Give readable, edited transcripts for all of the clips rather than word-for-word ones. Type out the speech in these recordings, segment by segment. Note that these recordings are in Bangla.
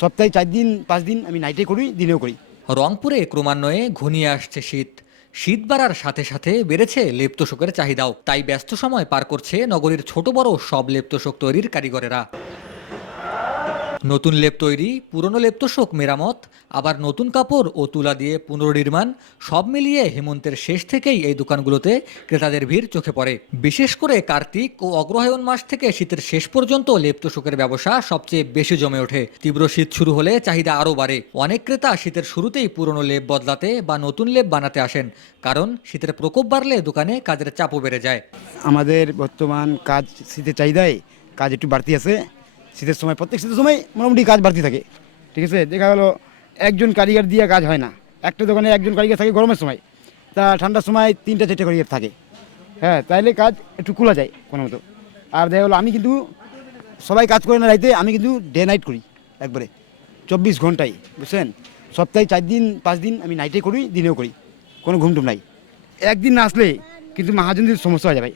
সপ্তাহে 4 দিন 5 দিন আমি নাইটে করি, দিনেও করি। রংপুরে ক্রমান্বয়ে ঘনিয়ে আসছে শীত। শীত বাড়ার সাথে সাথে বেড়েছে লেপ তোশকের চাহিদাও। তাই ব্যস্ত সময় পার করছে নগরীর ছোট বড় সব লেপ তোশক তৈরির কারিগরেরা। নতুন লেপ তৈরি, পুরনো লেপ তোশক মেরামত, আবার নতুন কাপড় ও তুলা দিয়ে পুনর্নির্মাণ, সব মিলিয়ে হেমন্তের শেষ থেকেই এই দোকানগুলোতে ক্রেতাদের ভিড় চোখে পড়ে। বিশেষ করে কার্তিক ও অগ্রহায়ণ মাস থেকে শীতের শেষ পর্যন্ত লেপ তোশকের ব্যবসা সবচেয়ে বেশি জমে ওঠে। তীব্র শীত শুরু হলে চাহিদা আরও বাড়ে। অনেক ক্রেতা শীতের শুরুতেই পুরনো লেপ বদলাতে বা নতুন লেপ বানাতে আসেন, কারণ শীতের প্রকোপ বাড়লে দোকানে কাজের চাপও বেড়ে যায়। আমাদের বর্তমান কাজ শীতের চাহিদায় কাজ একটু বাড়তি আছে। শীতের সময়, প্রত্যেক শীতের সময় মোটামুটি কাজ বাড়তি থাকে। ঠিক আছে, দেখা গেলো একজন কারিগর দিয়ে কাজ হয় না। একটা দোকানে একজন কারিগর থাকে গরমের সময়, তা ঠান্ডার সময় 3-4 কারিগর থাকে। হ্যাঁ, তাইলে কাজ একটু খোলা যায় কোনো মতো। আর দেখা গেলো আমি কিন্তু সবাই কাজ করে না রাইতে, আমি কিন্তু ডে নাইট করি একবারে 24 ঘন্টায়, বুঝছেন। সপ্তাহে 4 দিন 5 দিন আমি নাইটে করি, দিনেও করি, কোনো ঘুমটুম নাই। একদিন না আসলে কিন্তু মহাজনদের সমস্যা হয়ে যাবে।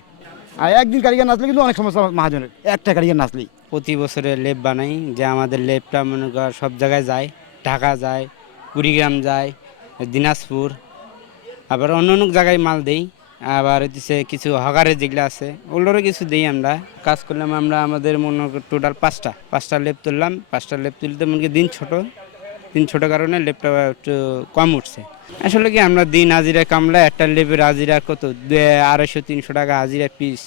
আর একদিন কারিগর না আসলে কিন্তু অনেক সমস্যা মহাজনের, একটা কারিগর না আসলেই। প্রতি বছরে লেপ বানাই, যে আমাদের লেপটা মনে কর সব জায়গায় যায়, ঢাকা যায়, কুড়িগ্রাম যায়, দিনাজপুর, আবার অন্য অন্য জায়গায় মাল দেই। আবার হচ্ছে কিছু হকারের যেগুলো আছে ওগুলোরও কিছু দিই। আমরা কাজ করলাম, আমরা আমাদের মনে কর টোটাল পাঁচটা লেপ তুললাম। 5টা লেপ তুলতে মনে করি দিন ছোট কারণে লেপটা একটু কম উঠছে। আসলে কি আমরা দিন হাজিরা কামলা, একটা লেপের হাজিরা কত 250-300 টাকা হাজিরা পিস,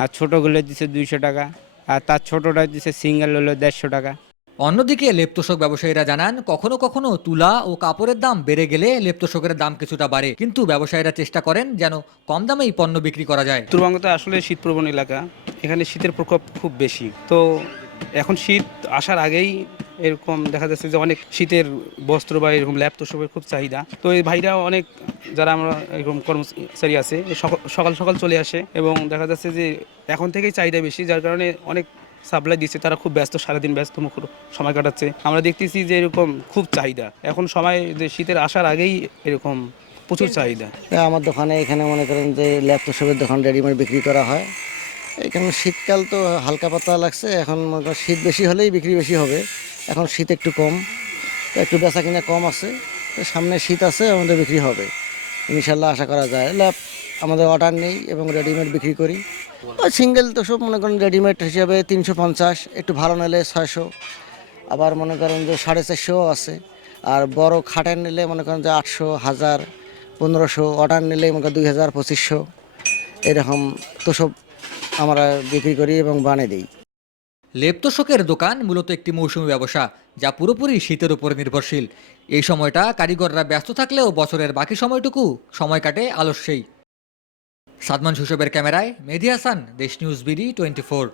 আর ছোটোগুলো দিচ্ছে 200 টাকা, আর তার ছোটোটা দিচ্ছে সিঙ্গেল হলো 150 টাকা। অন্যদিকে লেপ তোশক ব্যবসায়ীরা জানান, কখনো কখনো তুলা ও কাপড়ের দাম বেড়ে গেলে লেপ তোশকের দাম কিছুটা বাড়ে, কিন্তু ব্যবসায়ীরা চেষ্টা করেন যেন কম দামেই পণ্য বিক্রি করা যায়। উত্তরবঙ্গ তো আসলে শীতপ্রবণ এলাকা, এখানে শীতের প্রকোপ খুব বেশি। তো এখন শীত আসার আগেই এরকম দেখা যাচ্ছে যে অনেক শীতের বস্ত্র বা এরকম ল্যাপ তোশকের খুব চাহিদা। তো এই ভাইরা অনেক, যারা আমরা এরকম কর্মচারী আছে, সকাল সকাল চলে আসে এবং দেখা যাচ্ছে যে এখন থেকেই চাহিদা বেশি, যার কারণে অনেক সাপ্লাই দিচ্ছে। তারা খুব ব্যস্ত, সারাদিন ব্যস্ত মুখর সময় কাটাচ্ছে। আমরা দেখতেছি যে এরকম খুব চাহিদা এখন সময়, যে শীতের আসার আগেই এরকম প্রচুর চাহিদা। আমার দোকানে এখানে মনে করেন যে ল্যাপ তোশকের দোকান রেডিমেড বিক্রি করা হয়। এখানে শীতকাল তো হালকা পাতলা লাগছে, এখন মনে করেন শীত বেশি হলেই বিক্রি বেশি হবে। এখন শীত একটু কম, তো একটু বেচা কিনা কম আছে। তো সামনে শীত আছে, আমাদের বিক্রি হবে ইনশাল্লাহ, আশা করা যায়। ল্যাপ আমাদের অর্ডার নেই এবং রেডিমেড বিক্রি করি। সিঙ্গেল তোশক মনে করেন রেডিমেড হিসাবে 350, একটু ভালো নিলে 600, আবার মনে করেন যে 450 আছে। আর বড় খাটের নিলে মনে করেন যে 800, 1000, 1500, অর্ডার নিলে মনে করেন 2000, 2500 এরকম তোশক আমরা বিক্রি করি এবং বানিয়ে দিই। লেপ তোশকের দোকান মূলত একটি মৌসুমী ব্যবসা, যা পুরোপুরি শীতের উপর নির্ভরশীল। এই সময়টা কারিগররা ব্যস্ত থাকলেও বছরের বাকি সময়টুকু সময় কাটে আলস্যেই। সাদমান শৈশবের ক্যামেরায় মেহেদী হাসান, দেশ নিউজ বিডি 24।